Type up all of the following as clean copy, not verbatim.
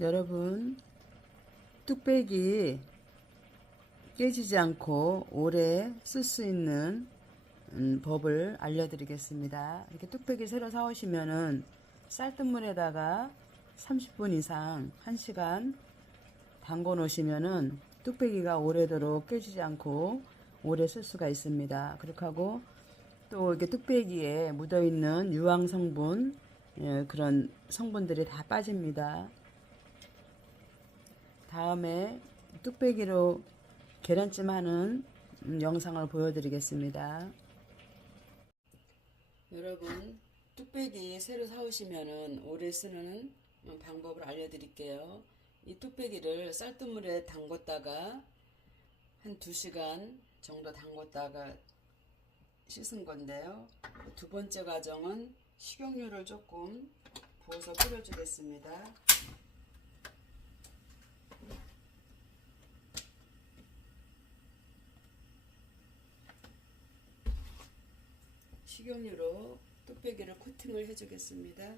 여러분, 뚝배기 깨지지 않고 오래 쓸 수 있는 법을 알려드리겠습니다. 이렇게 뚝배기 새로 사오시면은 쌀뜨물에다가 30분 이상 1시간 담궈 놓으시면은 뚝배기가 오래도록 깨지지 않고 오래 쓸 수가 있습니다. 그렇게 하고 또 이렇게 뚝배기에 묻어 있는 유황 성분, 그런 성분들이 다 빠집니다. 다음에 뚝배기로 계란찜 하는 영상을 보여드리겠습니다. 여러분, 뚝배기 새로 사오시면은 오래 쓰는 방법을 알려드릴게요. 이 뚝배기를 쌀뜨물에 담궜다가 한 2시간 정도 담궜다가 씻은 건데요. 두 번째 과정은 식용유를 조금 부어서 뿌려주겠습니다. 식용유로 뚝배기를 코팅을 해주겠습니다.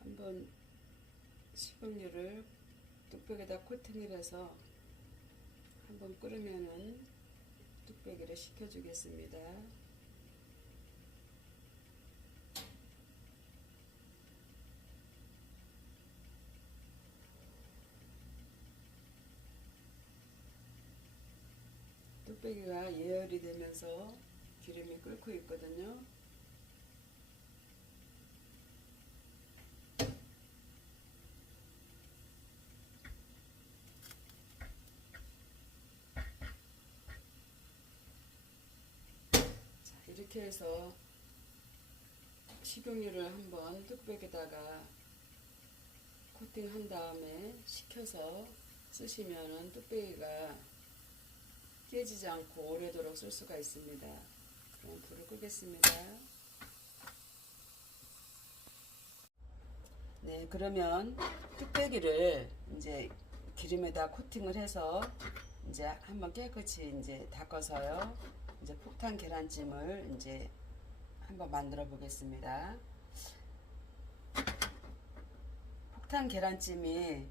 한번 식용유를 뚝배기에다 코팅을 해서 한번 끓으면은 뚝배기를 식혀주겠습니다. 뚝배기가 예열이 되면서 기름이 끓고 있거든요. 자, 이렇게 해서 식용유를 한번 뚝배기에다가 코팅한 다음에 식혀서 쓰시면은 뚝배기가 깨지지 않고 오래도록 쓸 수가 있습니다. 그럼 불을 끄겠습니다. 네, 그러면 뚝배기를 이제 기름에다 코팅을 해서 이제 한번 깨끗이 이제 닦아서요. 이제 폭탄 계란찜을 이제 한번 만들어 보겠습니다. 폭탄 계란찜이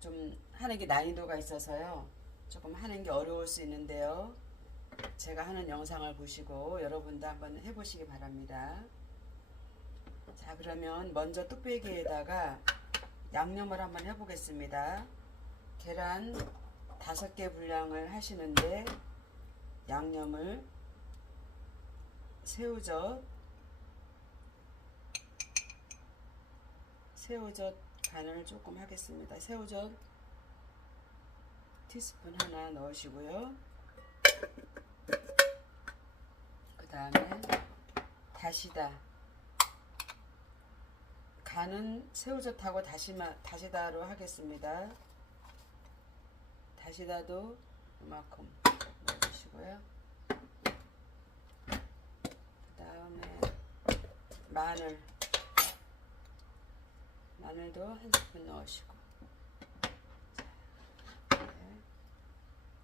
좀 하는 게 난이도가 있어서요. 조금 하는 게 어려울 수 있는데요. 제가 하는 영상을 보시고 여러분도 한번 해보시기 바랍니다. 자, 그러면 먼저 뚝배기에다가 양념을 한번 해보겠습니다. 계란 5개 분량을 하시는데 양념을 새우젓 간을 조금 하겠습니다. 새우젓 티스푼 하나 넣으시고요. 그 다음에 다시다, 간은 새우젓하고 다시다로 하겠습니다. 다시다도 이만큼 넣으시고요. 그 다음에 마늘도 1스푼 넣으시고, 네,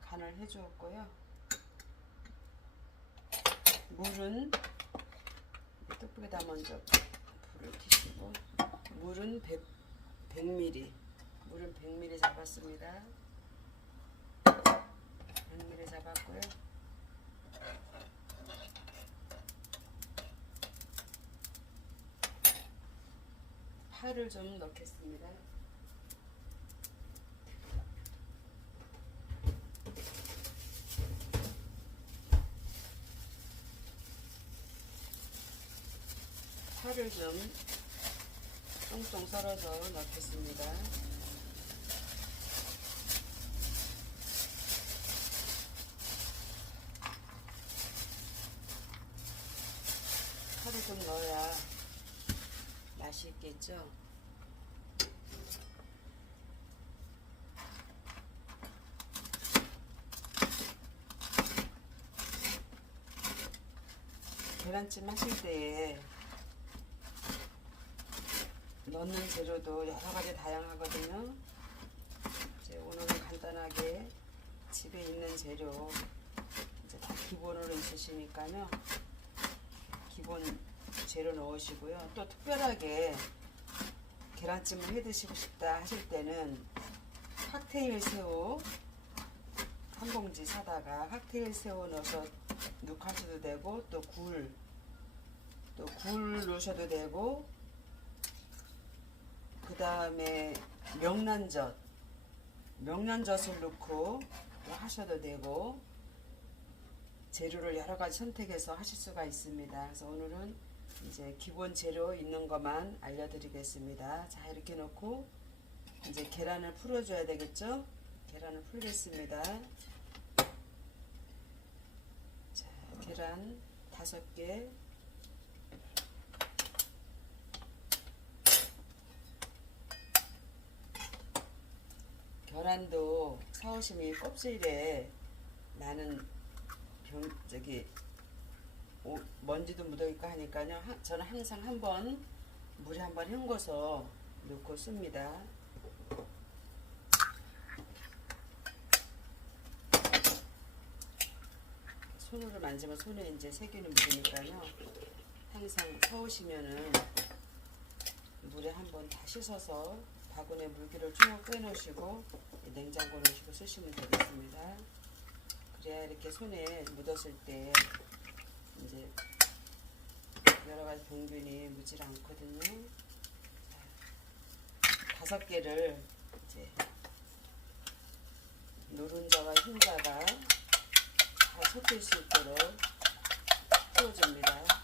간을 해주었고요. 물은 뚝배기에다 먼저 불을 켜시고, 물은 100ml, 물은 100ml 잡았습니다. 100ml 잡았고요. 파를 좀 넣겠습니다. 파를 좀 쫑쫑 썰어서 넣겠습니다. 파를 좀 넣어야 맛이 있겠죠. 계란찜 하실 때에 넣는 재료도 여러 가지 다양하거든요. 이제 오늘은 간단하게 집에 있는 재료 이제 다 기본으로 있으시니까요. 기본 재료 넣으시고요. 또 특별하게 계란찜을 해 드시고 싶다 하실 때는 칵테일 새우 한 봉지 사다가 칵테일 새우 넣어서 넣으셔도 되고, 또 굴 넣으셔도 되고, 그 다음에 명란젓을 넣고 하셔도 되고, 재료를 여러 가지 선택해서 하실 수가 있습니다. 그래서 오늘은 이제 기본 재료 있는 것만 알려드리겠습니다. 자, 이렇게 넣고 이제 계란을 풀어줘야 되겠죠? 계란을 풀겠습니다. 자, 계란 5개. 계란도 사오시면 껍질에 나는 먼지도 묻어있고 하니까요. 저는 항상 물에 한 번 헹궈서 넣고 씁니다. 손으로 만지면 손에 이제 세균이 묻으니까요. 항상 사오시면은 물에 한 번 다 씻어서 바구니에 물기를 쭉 빼놓으시고 냉장고 넣으시고 쓰시면 되겠습니다. 그래야 이렇게 손에 묻었을 때 이제 여러 가지 병균이 묻질 않거든요. 자, 5개를 이제 노른자와 흰자가 다 섞일 수 있도록 풀어줍니다.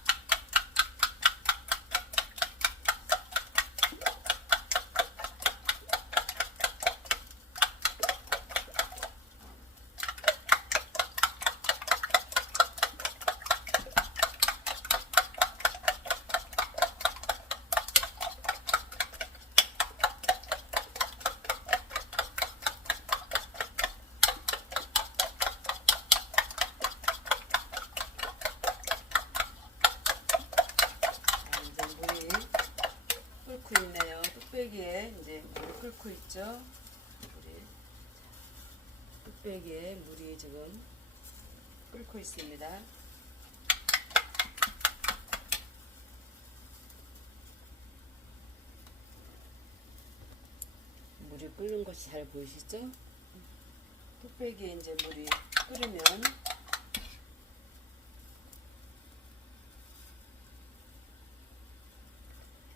끓고 있네요. 뚝배기에 이제 물이 끓고 있죠. 뚝배기에 물이 지금 끓고 있습니다. 물이 끓는 것이 잘 보이시죠? 뚝배기에 이제 물이 끓으면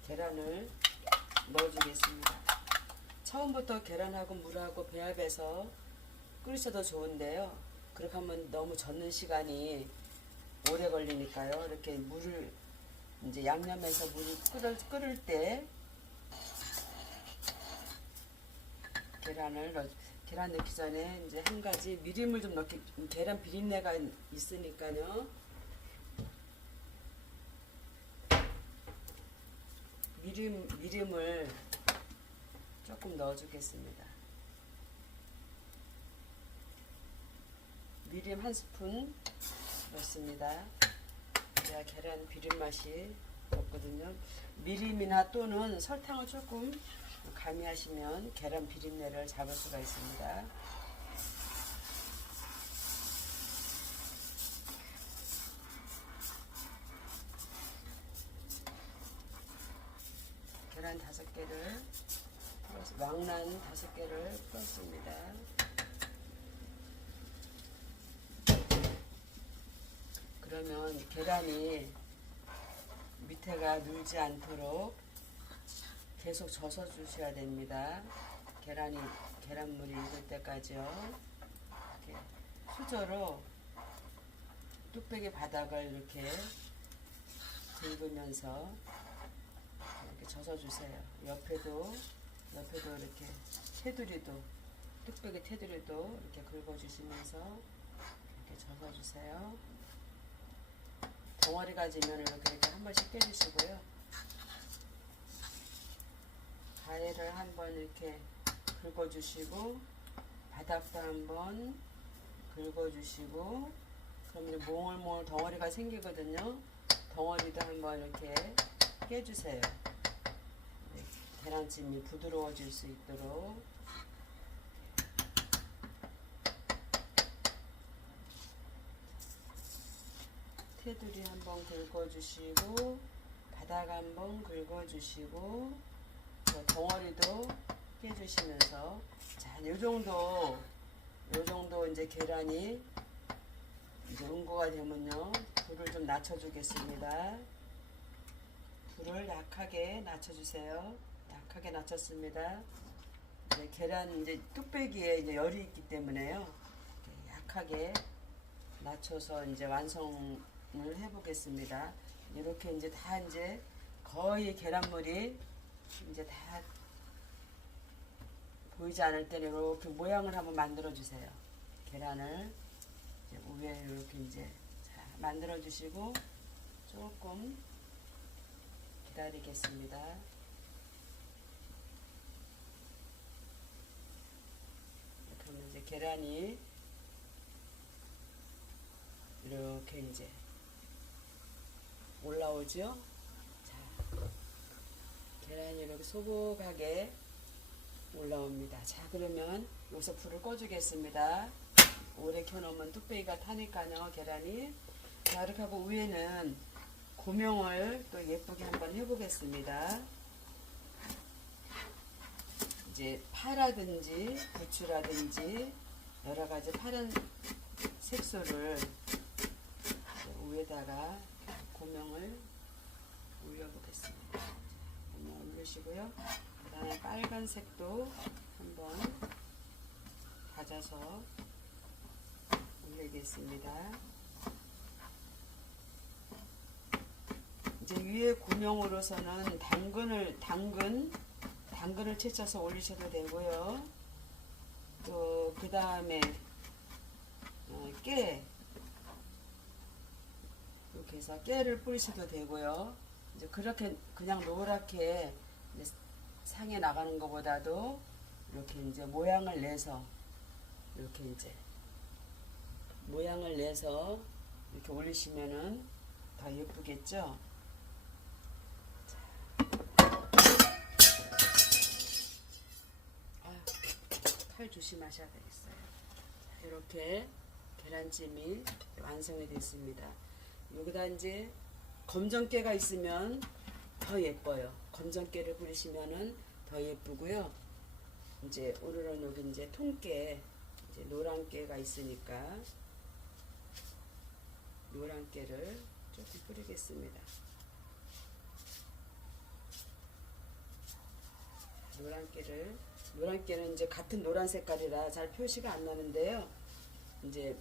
계란을 넣어주겠습니다. 처음부터 계란하고 물하고 배합해서 끓이셔도 좋은데요. 그렇게 하면 너무 젓는 시간이 오래 걸리니까요. 이렇게 물을 이제 양념해서 물이 끓을 때 계란 넣기 전에 이제 한 가지 미림을 좀 계란 비린내가 있으니까요. 미림을 조금 넣어주겠습니다. 미림 1스푼 넣습니다. 그래야 계란 비린 맛이 없거든요. 미림이나 또는 설탕을 조금 가미하시면 계란 비린내를 잡을 수가 있습니다. 계란 5개를 왕란 5개를 풀었습니다. 그러면 계란이 밑에가 눌지 않도록 계속 져서 주셔야 됩니다. 계란물이 익을 때까지요. 이렇게 수저로 뚝배기 바닥을 이렇게 긁으면서 이렇게 져서주세요. 옆에도 이렇게 뚝배기 테두리도 이렇게 긁어주시면서 이렇게 져서주세요. 덩어리가 지면 이렇게 한 번씩 깨주시고요. 가해를 한번 이렇게 긁어주시고 바닥도 한번 긁어주시고, 그러면 몽울몽울 덩어리가 생기거든요. 덩어리도 한번 이렇게 깨주세요. 계란찜이 부드러워질 수 있도록. 테두리 한번 긁어주시고 바닥 한번 긁어주시고 덩어리도 깨주시면서, 자, 요 정도 이제 계란이 이제 응고가 되면요, 불을 좀 낮춰주겠습니다. 불을 약하게 낮춰주세요. 약하게 낮췄습니다. 이제 계란 이제 뚝배기에 이제 열이 있기 때문에요, 약하게 낮춰서 이제 완성을 해보겠습니다. 이렇게 이제 다 이제 거의 계란물이 이제 다 보이지 않을 때는 이렇게 모양을 한번 만들어 주세요. 계란을 이제 위에 이렇게 이제 만들어 주시고 조금 기다리겠습니다. 그러면 이제 계란이 이렇게 이제 올라오죠. 자, 계란이 이렇게 소복하게 올라옵니다. 자, 그러면 여기서 불을 꺼주겠습니다. 오래 켜놓으면 뚝배기가 타니까요, 계란이. 자, 이렇게 하고 위에는 고명을 또 예쁘게 한번 해보겠습니다. 이제 파라든지 부추라든지 여러가지 파란 색소를 위에다가 고명을 올려보겠습니다. 고명 올리시고요. 그 다음에 빨간색도 한번 다져서 올리겠습니다. 이제 위에 고명으로서는 당근을 채쳐서 올리셔도 되고요. 또 그 다음에 깨, 이렇게 해서 깨를 뿌리셔도 되고요. 이제 그렇게 그냥 노랗게 이제 상에 나가는 것보다도 이렇게 이제 모양을 내서 이렇게 이제 모양을 내서 이렇게 올리시면은 더 예쁘겠죠. 칼 조심하셔야 되겠어요. 자, 이렇게 계란찜이 완성이 됐습니다. 여기다 이제 검정깨가 있으면 더 예뻐요. 검정깨를 뿌리시면은 더 예쁘고요. 이제 오늘은 여기 이제 통깨, 이제 노란깨가 있으니까 노란깨를 조금 뿌리겠습니다. 노란깨는 이제 같은 노란 색깔이라 잘 표시가 안 나는데요. 이제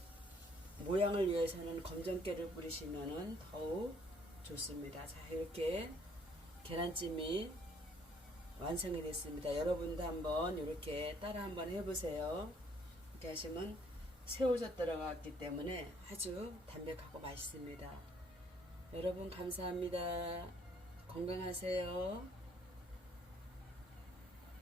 모양을 위해서는 검정깨를 뿌리시면은 더욱 좋습니다. 자, 이렇게 계란찜이 완성이 됐습니다. 여러분도 한번 이렇게 따라 한번 해보세요. 이렇게 하시면 새우젓 들어갔기 때문에 아주 담백하고 맛있습니다. 여러분 감사합니다. 건강하세요.